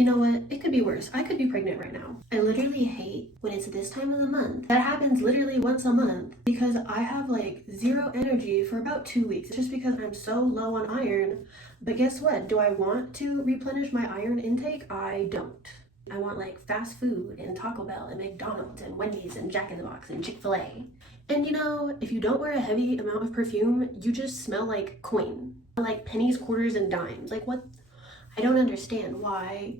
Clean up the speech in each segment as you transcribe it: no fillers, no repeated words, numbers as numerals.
You know what? It could be worse. I could be pregnant right now. I literally hate when it's this time of the month. That happens literally once a month because I have like zero energy for about 2 weeks. It's just because I'm so low on iron. But guess what? Do I want to replenish my iron intake? I don't. I want like fast food and Taco Bell and McDonald's and Wendy's and Jack in the Box and Chick-fil-A. And you know, if you don't wear a heavy amount of perfume, you just smell like coin. Like pennies, quarters, and dimes. Like what? I don't understand why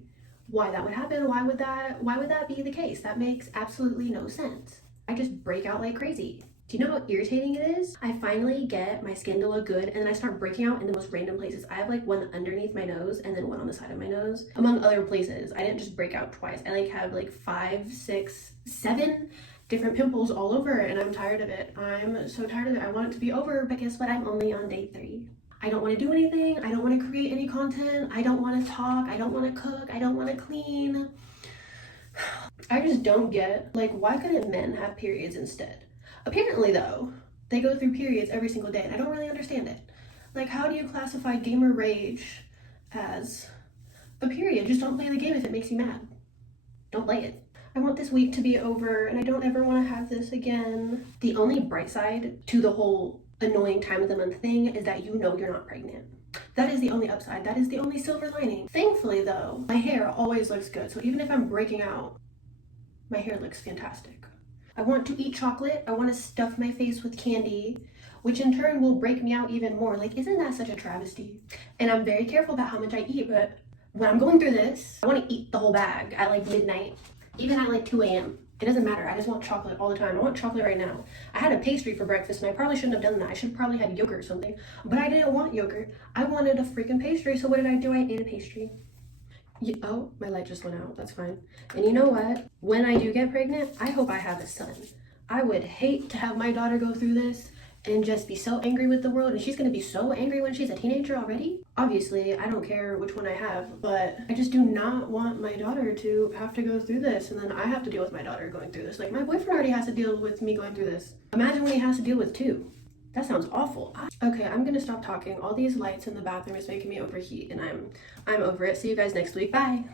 that would happen. Why would that be the case? That makes absolutely no sense. I just break out like crazy. Do you know how irritating it is? I finally get my skin to look good and then I start breaking out in the most random places. I have like one underneath my nose and then one on the side of my nose, among other places. I didn't just break out twice. I like have like 5, 6, 7 different pimples all over and I'm tired of it. I'm so tired of it. I want it to be over, but guess what? I'm only on day 3. I don't want to do anything. I don't want to create any content. I don't want to talk. I don't want to cook. I don't want to clean. I just don't get, like, why couldn't men have periods instead? Apparently, though, they go through periods every single day, and I don't really understand it. Like, how do you classify gamer rage as a period? Just don't play the game if it makes you mad. Don't play it. I want this week to be over, and I don't ever want to have this again. The only bright side to the whole annoying time of the month thing is that you know you're not pregnant. That is the only upside. That is the only silver lining. Thankfully though, my hair always looks good. So even if I'm breaking out, my hair looks fantastic. I want to eat chocolate. I want to stuff my face with candy, which in turn will break me out even more. Like, isn't that such a travesty? And I'm very careful about how much I eat, but when I'm going through this, I want to eat the whole bag at like midnight, even at like 2 a.m. It doesn't matter. I just want chocolate all the time. I want chocolate right now. I had a pastry for breakfast and I probably shouldn't have done that. I should have probably had yogurt or something. But I didn't want yogurt. I wanted a freaking pastry. So what did I do? I ate a pastry. Oh, my light just went out. That's fine. And you know what? When I do get pregnant, I hope I have a son. I would hate to have my daughter go through this and just be so angry with the world. And she's going to be so angry when she's a teenager already. Obviously, I don't care which one I have, but I just do not want my daughter to have to go through this. And then I have to deal with my daughter going through this. Like, my boyfriend already has to deal with me going through this. Imagine when he has to deal with 2. That sounds awful. Okay, I'm going to stop talking. All these lights in the bathroom is making me overheat and I'm over it. See you guys next week. Bye.